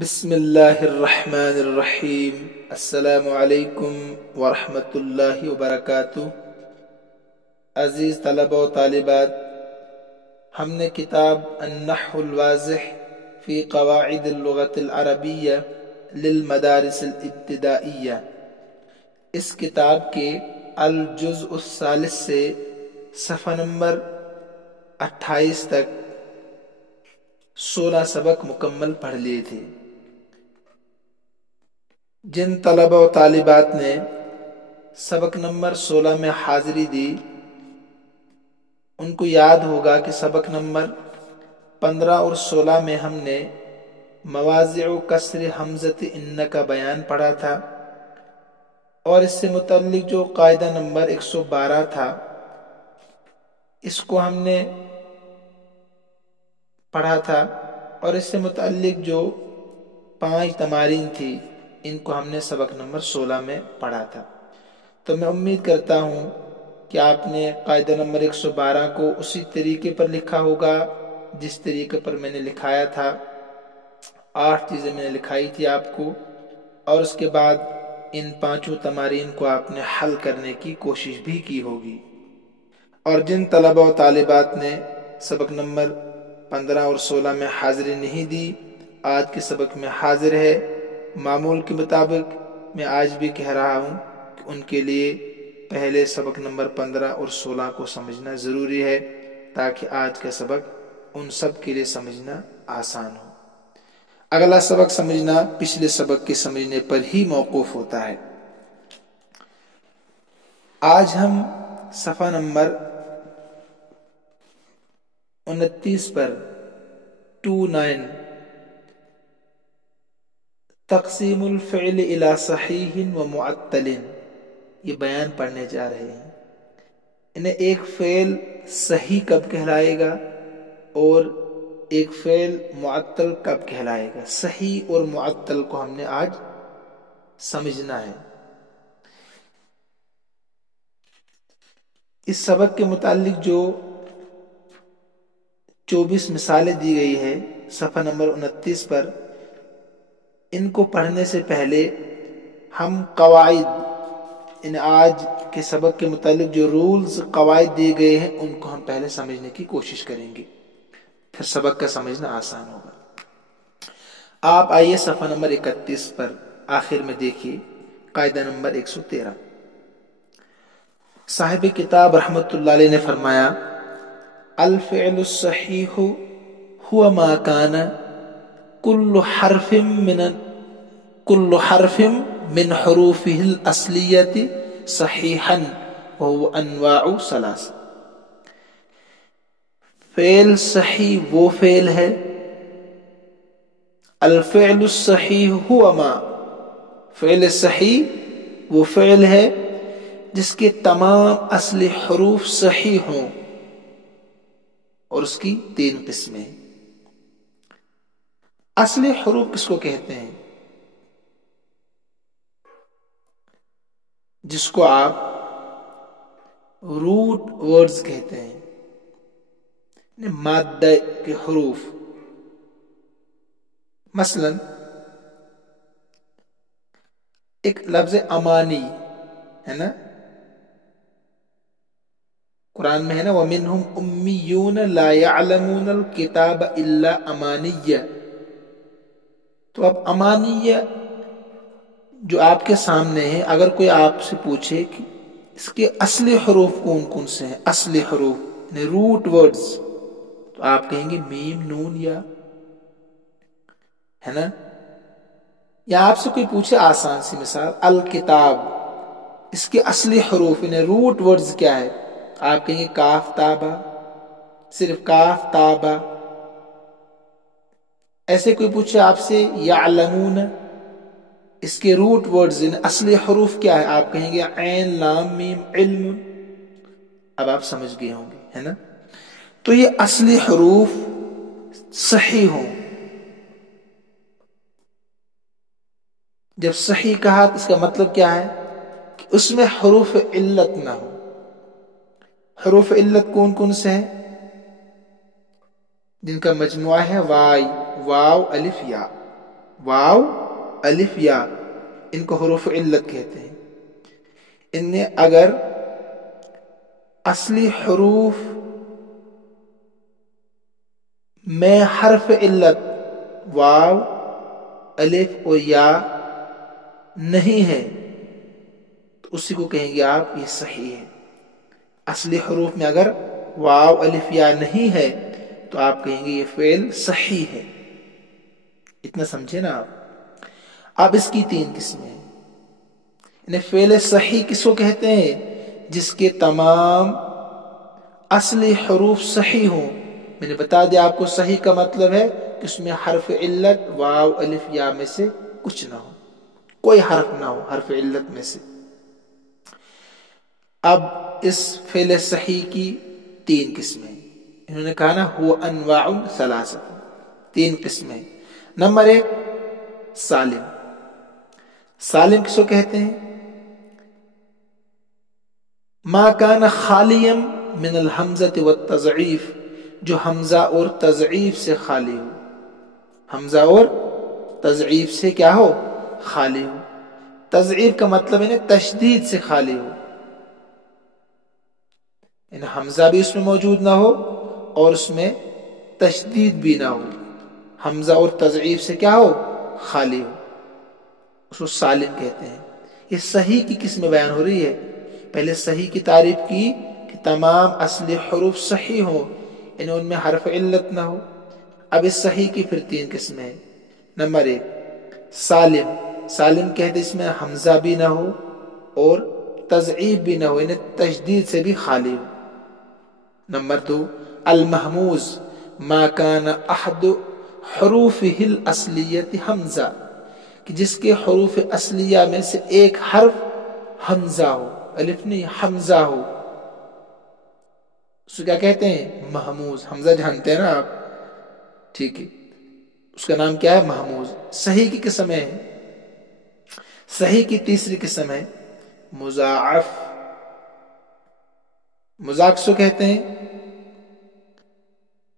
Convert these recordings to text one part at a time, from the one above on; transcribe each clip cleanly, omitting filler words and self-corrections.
بسم اللہ الرحمن الرحیم۔ السلام علیکم ورحمۃ اللہ وبرکاتہ۔ عزیز طلبہ و طالبات، ہم نے کتاب النحو الواضح فی قواعد اللغۃ العربیہ للمدارس الابتدائیہ، اس کتاب کے الجزء الثالث سے صفحہ نمبر 28 تک 16 سبق مکمل پڑھ لیے تھے۔ جن طلبہ و طالبات نے سبق نمبر 16 میں حاضری دی، ان کو یاد ہوگا کہ سبق نمبر 15 اور 16 میں ہم نے مواضع کسر حمزۃ ان کا بیان پڑھا تھا، اور اس سے متعلق جو قاعدہ نمبر 112 تھا، اس کو ہم نے پڑھا تھا، اور اس سے متعلق جو 5 تمارین تھی، ان کو ہم نے سبق نمبر 16 میں پڑھا تھا۔ تو میں امید کرتا ہوں کہ آپ نے قاعدہ نمبر 112 کو اسی طریقے پر لکھا ہوگا جس طریقے پر میں نے لکھایا تھا۔ 8 چیزیں میں نے لکھائی تھی آپ کو، اور اس کے بعد ان 5 تمارین کو آپ نے حل کرنے کی کوشش بھی کی ہوگی۔ اور جن طلبہ و طالبات نے سبق نمبر 15 اور 16 میں حاضری نہیں دی، آج کے سبق میں حاضر ہے، معمول کے مطابق میں آج بھی کہہ رہا ہوں کہ ان کے لیے پہلے سبق نمبر 15 اور 16 کو سمجھنا ضروری ہے، تاکہ آج کا سبق ان سب کے لیے سمجھنا آسان ہو۔ اگلا سبق سمجھنا پچھلے سبق کے سمجھنے پر ہی موقوف ہوتا ہے۔ آج ہم صفحہ نمبر 29 پر 29 تقسیم الفعل الى صحیح و معطل، یہ بیان پڑھنے جا رہے ہیں۔ انہیں ایک فعل صحیح کب کہلائے گا اور ایک فعل معطل کب کہلائے گا۔ صحیح اور معطل کو ہم نے آج سمجھنا ہے۔ اس سبق کے متعلق جو 24 مثالیں دی گئی ہے صفحہ نمبر 29 پر، ان کو پڑھنے سے پہلے ہم قواعد، ان آج کے سبق کے متعلق جو رولز قواعد دیے گئے ہیں، ان کو ہم پہلے سمجھنے کی کوشش کریں گے، پھر سبق کا سمجھنا آسان ہوگا۔ آپ آئیے صفحہ نمبر 31 پر آخر میں دیکھیے قاعدہ نمبر 113۔ صاحب کتاب رحمۃ اللہ علیہ نے فرمایا، الفعل الصحیح هو ما كان كل حرف من حروفه الأصلية صحيحا وهو انواع 3۔ فعل صحیح وہ فعل ہے، الفعل الصحیح هو ما، فعل صحیح وہ فعل ہے جس کے تمام اصلی حروف صحیح ہوں، اور اس کی 3 قسمیں ہیں۔ اصلی حروف کس کو کہتے ہیں؟ جس کو آپ روٹ ورڈز کہتے ہیں، مادہ کے حروف۔ مثلا ایک لفظ امانی ہے نا، قرآن میں ہے نا، وَمِنْهُمْ أُمِّيُّونَ لَا يَعْلَمُونَ الْكِتَابَ إِلَّا أَمَانِيَّ۔ تو اب امانیہ جو آپ کے سامنے ہے، اگر کوئی آپ سے پوچھے کہ اس کے اصلی حروف کون کون سے ہیں، اصلی حروف یعنی روٹ ورڈز، تو آپ کہیں گے میم، نون، یا ہے نا۔ یا آپ سے کوئی پوچھے آسان سی مثال، الکتاب، اس کے اصلی حروف یعنی روٹ ورڈز کیا ہے، آپ کہیں گے کاف تابا، صرف کاف تابا۔ ایسے کوئی پوچھے آپ سے یعلمون، اس کے روٹ ورڈز یعنی اصلی حروف کیا ہے، آپ کہیں گے عین لام میم علم۔ اب آپ سمجھ گئے ہوں گے، ہے نا۔ تو یہ اصلی حروف صحیح ہوں۔ جب صحیح کہا تو اس کا مطلب کیا ہے کہ اس میں حروف علت نہ ہو۔ حروف علت کون کون سے ہیں؟ جن کا مجموعہ ہے وائی، واو، الف، یا۔ واو الف یا، ان کو حروف علت کہتے ہیں۔ ان میں اگر اصلی حروف میں حرف علت واو الف اور یا نہیں ہے تو اسی کو کہیں گے آپ یہ صحیح ہے۔ اصلی حروف میں اگر واو الف یا نہیں ہے تو آپ کہیں گے یہ فعل صحیح ہے۔ اتنا سمجھے نا آپ۔ اب اس کی 3 قسمیں ہیں۔ یعنی فعل صحیح کس کو کہتے ہیں؟ جس کے تمام اصلی حروف صحیح ہوں۔ میں نے بتا دیا آپ کو صحیح کا مطلب ہے کہ اس میں حرف علت واو الف یا میں سے کچھ نہ ہو، کوئی حرف نہ ہو حرف علت میں سے۔ اب اس فعل صحیح کی 3 قسمیں، انہوں نے کہا نا ہو انواع ثلاثہ، 3 قسمیں۔ نمبر 1 سالم۔ سالم کس کو کہتے ہیں؟ ما کان خالیا من الحمزہ والتضعیف، جو حمزہ اور تضعیف سے خالی ہو، حمزہ اور تضعیف سے کیا ہو؟ خالی ہو۔ تضعیف کا مطلب ہے تشدید سے خالی ہو، یعنی حمزہ بھی اس میں موجود نہ ہو اور اس میں تشدید بھی نہ ہو، حمزہ اور تضعیف سے کیا ہو؟ خالی ہو، اس کو سالم کہتے ہیں۔ یہ صحیح کی قسم بیان ہو رہی ہے۔ پہلے صحیح کی تعریف کی کہ تمام اصلی حروف صحیح ہوں، یعنی ان میں حرف علت نہ ہو۔ اب اس صحیح کی پھر 3 قسمیں ہیں۔ نمبر 1 سالم۔ سالم کہتے اس میں حمزہ بھی نہ ہو اور تضعیف بھی نہ ہو، یعنی تشدید سے بھی خالی ہو۔ نمبر 2 المحموز، ما کان احد حروفہ الاصلیۃ حمزہ، کہ جس کے حروف اصلیہ میں سے ایک حرف حمزہ ہو، الف نہیں حمزہ ہو، اس کو کیا کہتے ہیں؟ محموز۔ حمزہ جانتے ہیں نا آپ، ٹھیک ہے، اس کا نام کیا ہے؟ محموز۔ صحیح کی قسم ہے، صحیح کی 3 قسم ہے مضاعف۔ مضاعف کس کو کہتے ہیں؟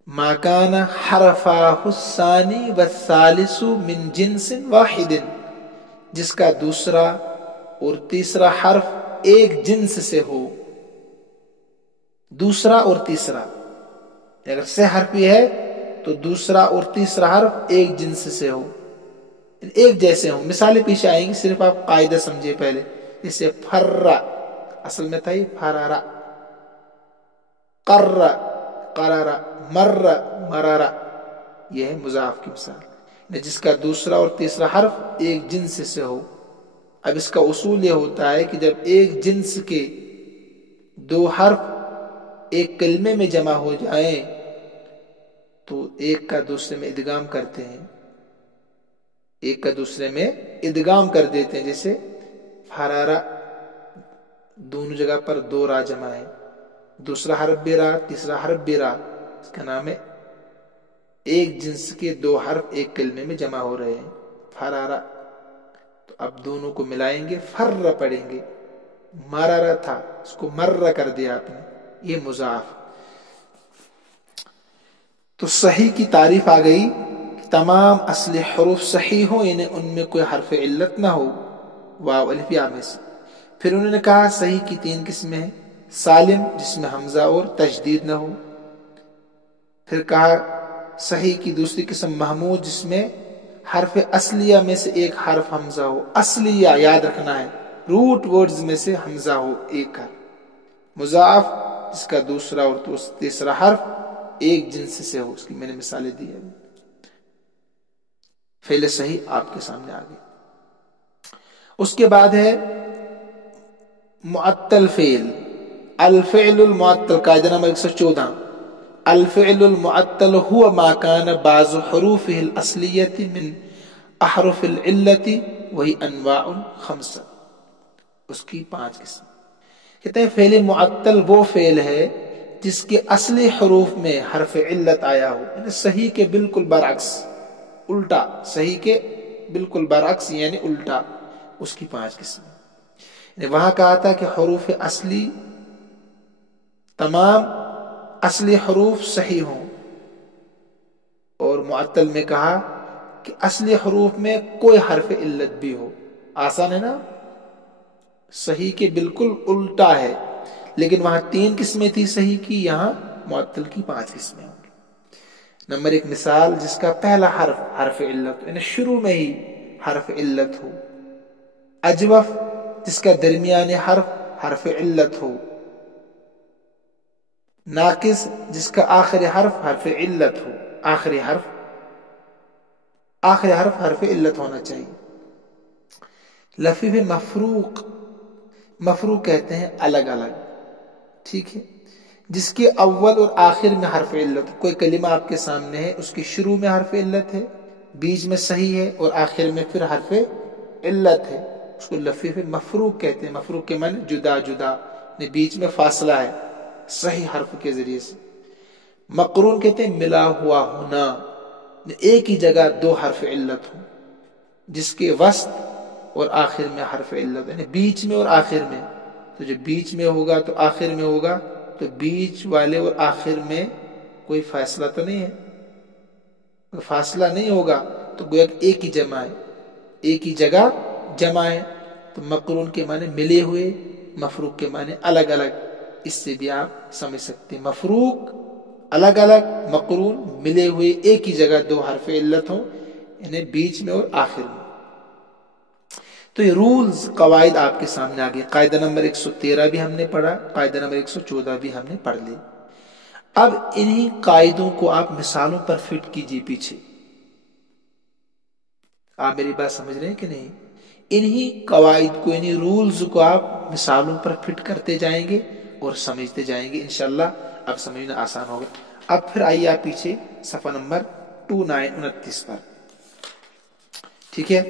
ما کان حرفاہ الثانی والثالث من جنس واحد، جس کا دوسرا اور تیسرا حرف ایک جنس سے ہو۔ دوسرا اور تیسرا، اگر سے حرفی ہے تو دوسرا اور تیسرا حرف ایک جنس سے ہو، ایک جیسے ہوں۔ مثالیں پیچھے آئیں گی، صرف آپ قاعدہ سمجھے پہلے۔ جیسے فرّ، اصل میں تھا یہ فرارا، قرّ قرارا، مر مرارا، یہ ہے مضاعف کی مثال، جس کا دوسرا اور تیسرا حرف ایک جنس سے ہو۔ اب اس کا اصول یہ ہوتا ہے کہ جب ایک جنس کے 2 حرف ایک کلمے میں جمع ہو جائیں تو ایک کا دوسرے میں ادغام کرتے ہیں، ایک کا دوسرے میں ادغام کر دیتے ہیں۔ جیسے فرارا، دونوں جگہ پر 2 را جمع ہے، دوسرا حرف بھی را، تیسرا حرف بھی را، اس کا نام ہے ایک جنس کے 2 حرف ایک کلمے میں جمع ہو رہے ہیں، فرارا۔ تو اب دونوں کو ملائیں گے، فر پڑھیں گے، مرارا تھا اس کو مر کر دیا آپ نے، یہ مضاعف۔ تو صحیح کی تعریف آ گئی، تمام اصلی حروف صحیح ہوں، یعنی ان میں کوئی حرف علت نہ ہو واو الف یا میں سے۔ پھر انہوں نے کہا صحیح کی 3 قسمیں ہیں۔ سالم، جس میں حمزہ اور تشدید نہ ہو۔ پھر کہا صحیح کی دوسری قسم محمود، جس میں حرف اصلیہ میں سے ایک حرف حمزہ ہو۔ اصلیہ یاد رکھنا ہے، روٹ ورڈز میں سے حمزہ ہو ایک حرف۔ مضاعف، جس کا دوسرا اور تیسرا حرف ایک جنس سے ہو، اس کی میں نے مثالیں دی ہیں۔ فعل صحیح آپ کے سامنے آ گئے۔ اس کے بعد ہے معطل فعل، الفعل المعطل، قاعدہ نمبر 114۔ الفعل المعطل هو ما كان بعض حروفه الاصلیۃ من احرف العلت وہی انواع 5۔ اس کی 5 قسم۔ کہتے ہیں فعل معطل وہ فعل ہے جس کے اصلی حروف میں حرف علت آیا ہو، یعنی صحیح کے بالکل برعکس، الٹا، صحیح کے بالکل برعکس یعنی الٹا، اس کی 5 قسمیں۔ یعنی وہاں کہا تھا کہ حروف اصلی، تمام اصلی حروف صحیح ہوں، اور معطل میں کہا کہ اصلی حروف میں کوئی حرف علت بھی ہو. آسان ہے نا. صحیح کے بالکل الٹا ہے، لیکن وہاں 3 قسمیں تھی صحیح کی، یہاں معطل کی 5 قسمیں ہوں گی. نمبر 1 مثال جس کا پہلا حرف علت، یعنی شروع میں ہی حرف علت ہو. اجوف جس کا درمیانی حرف علت ہو. ناقص جس کا آخری حرف علت ہو. آخری حرف علت ہونا چاہیے. لفیف مفروق کہتے ہیں الگ الگ، ٹھیک ہے، جس کے اول اور آخر میں حرف علت. کوئی کلمہ آپ کے سامنے ہے، اس کی شروع میں حرف علت ہے، بیچ میں صحیح ہے اور آخر میں پھر حرف علت ہے، اس کو لفیف مفروق کہتے ہیں. مفروق کے معنی جدا جدا، بیچ میں فاصلہ ہے صحیح حرف کے ذریعے سے. مقرون کہتے ہیں ملا ہوا ہونا، ایک ہی جگہ 2 حرف علت ہو، جس کے وسط اور آخر میں حرف علت، یعنی بیچ میں اور آخر میں. تو جو بیچ میں ہوگا تو آخر میں ہوگا، تو بیچ والے اور آخر میں کوئی فاصلہ تو نہیں ہے، فاصلہ نہیں ہوگا، تو گویا ایک ہی جمع ہے، ایک ہی جگہ جمع ہے. تو مقرون کے معنی ملے ہوئے، مفروق کے معنی الگ الگ. اس سے بھی آپ سمجھ سکتے ہیں، مفروق الگ الگ، مقرون ملے ہوئے، ایک ہی جگہ 2 حرف علت ہوں، یعنی بیچ میں اور آخر میں. تو یہ رولز، قواعد آپ کے سامنے آگے. قاعدہ نمبر 113 بھی ہم نے پڑھا، قاعدہ نمبر 114 بھی ہم نے پڑھ لی. اب انہی قاعدوں کو آپ مثالوں پر فٹ کیجیے پیچھے. آپ میری بات سمجھ رہے ہیں کہ نہیں؟ انہی قواعد کو، انہی رولز کو آپ مثالوں پر فٹ کرتے جائیں گے اور سمجھتے جائیں گے، انشاءاللہ اب سمجھنا آسان ہوگا. اب پھر آئیے آپ پیچھے صفحہ نمبر 29 پر، ٹھیک ہے.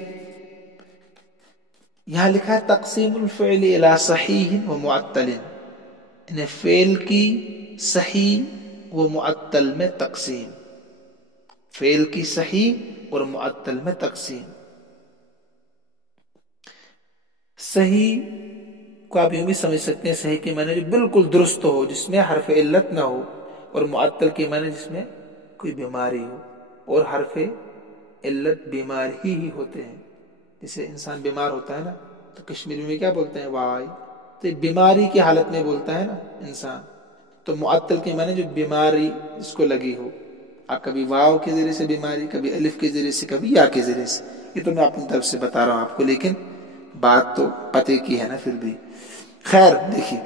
یہاں لکھا ہے تقسیم الفعل الى صحیح و معطل، یعنی فعل کی صحیح و معطل میں تقسیم. فعل کی صحیح اور معطل میں تقسیم. صحیح کو آپ یوں بھی سمجھ سکتے ہیں، صحیح کے معنی جو بالکل درست ہو، جس میں حرف علت نہ ہو، اور معطل کے معنی جس میں کوئی بیماری ہو. اور حرف علت بیمار ہی ہوتے ہیں. جیسے انسان بیمار ہوتا ہے نا، تو کشمیری میں کیا بولتے ہیں؟ وائی. تو بیماری کی حالت میں بولتا ہے نا انسان. تو معطل کے معنی جو بیماری اس کو لگی ہو. آپ کبھی واو کے ذریعے سے بیماری، کبھی الف کے ذریعے سے، کبھی یا کے ذریعے سے. یہ تو میں اپنی طرف سے بتا رہا ہوں آپ کو، لیکن بات تو پتے کی ہے نا پھر بھی. خیر دیکھیے،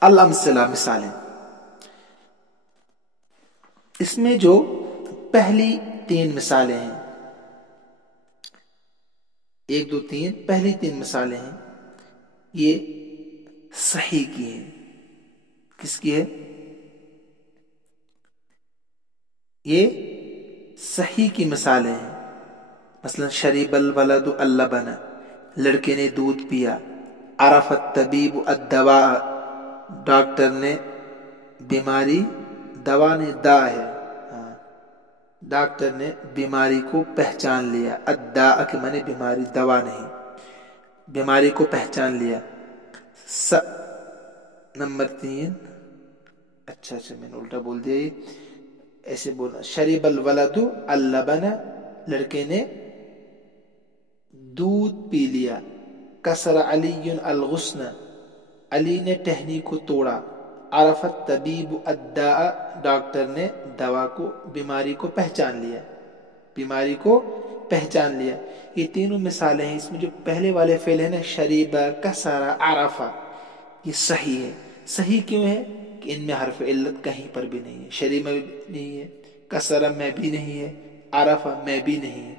الامثلہ مثالیں. اس میں جو پہلی 3 مثالیں ہیں، 1 2 3، پہلی 3 مثالیں ہیں، یہ صحیح کی ہیں. کس کی ہے؟ یہ صحیح کی مثالیں ہیں. مثلا شریب الولد اللبن، لڑکے نے دودھ پیا. عرف الطبیب الدواء، ڈاکٹر نے بیماری، دوا نے دا ہے، ڈاکٹر نے بیماری کو پہچان لیا. الداء کے معنی بیماری، دوا نہیں، بیماری کو پہچان لیا. نمبر 3، اچھا میں نے الٹا بول دیا، ایسے بولنا. شریب الولد اللبن، لڑکے نے دودھ پی لیا. کسر علی الغصن، علی نے ٹہنی کو توڑا. عرف الطبیب الداء، ڈاکٹر نے دوا کو، بیماری کو پہچان لیا، بیماری کو پہچان لیا. یہ تینوں مثالیں ہیں. اس میں جو پہلے والے فعل ہیں نا، شریب، کسر، عرف، یہ صحیح ہے. صحیح کیوں ہے؟ کہ ان میں حرف علت کہیں پر بھی نہیں ہے. شریب میں بھی نہیں ہے، کسر میں بھی نہیں ہے، عرف میں بھی نہیں ہے،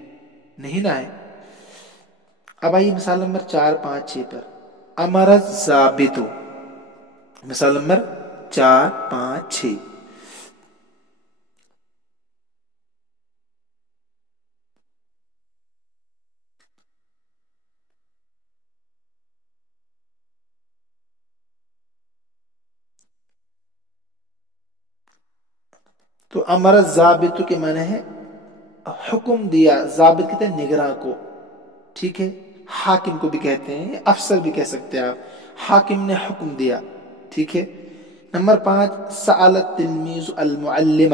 نہیں نہ ہے. اب آئیے مثال نمبر 4 5 6 پر. امر الضابط، مثال نمبر 4 5 6. تو امر الضابط کے معنی ہے حکم دیا. ضابط کہتے ہیں نگراں کو، ٹھیک ہے. حاکم کو بھی کہتے ہیں، افسر بھی کہہ سکتے ہیں آپ. حاکم نے حکم دیا، ٹھیک ہے. نمبر 5 سأل التلمیذ المعلم،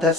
10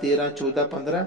13, 14, 15,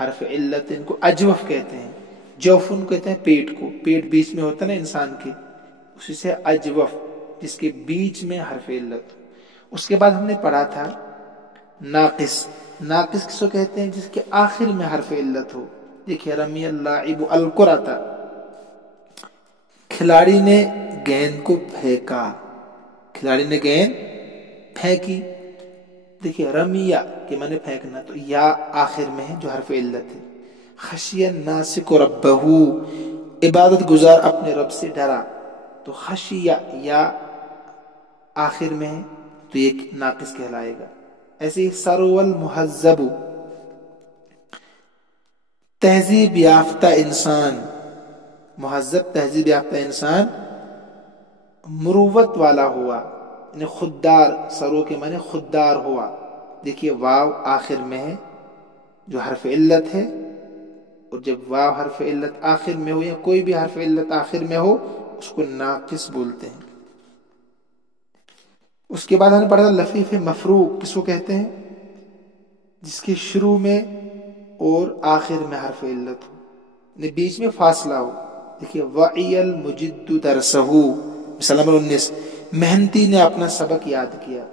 حرف علت ان کو اجوف کہتے ہیں. جوف ان کو کہتے ہیں پیٹ کو، پیٹ بیچ میں ہوتا ہے نا انسان کے، اسی سے اجوف جس کے بیچ میں حرف علت. اس کے بعد ہم نے پڑھا تھا ناقص. ناقص کس کو کہتے ہیں؟ جس کے آخر میں حرف علت ہو. دیکھیے رمی اللاعب الکرۃ، کھلاڑی نے گیند کو پھینکا، کھلاڑی نے گیند پھینکی. دیکھیے رمیہ کہ میں نے پھینکنا، تو یا آخر میں ہے جو حرف علت ہے. خشی الناسک ربہ، عبادت گزار اپنے رب سے ڈرا، تو خشیہ یا آخر میں ہے تو یہ ناقص کہلائے گا. ایسے ہی سرو المہذب، تہذیب یافتہ انسان، مہذب تہذیب یافتہ انسان مروت والا ہوا، یعنی خوددار، سرو کے معنی خوددار ہوا. دیکھیے واو آخر میں ہے جو حرف علت ہے، اور جب واو حرف علت آخر میں ہو یا کوئی بھی حرف علت آخر میں ہو اس کو ناقص بولتے ہیں. اس کے بعد ہم نے پڑھا لفیف مفروق کس کو کہتے ہیں؟ جس کے شروع میں اور آخر میں حرف علت ہو، یعنی بیچ میں فاصلہ ہو. دیکھیے وعی المجد درسہ، مثال نمبر 19، محنتی نے اپنا سبق یاد کیا.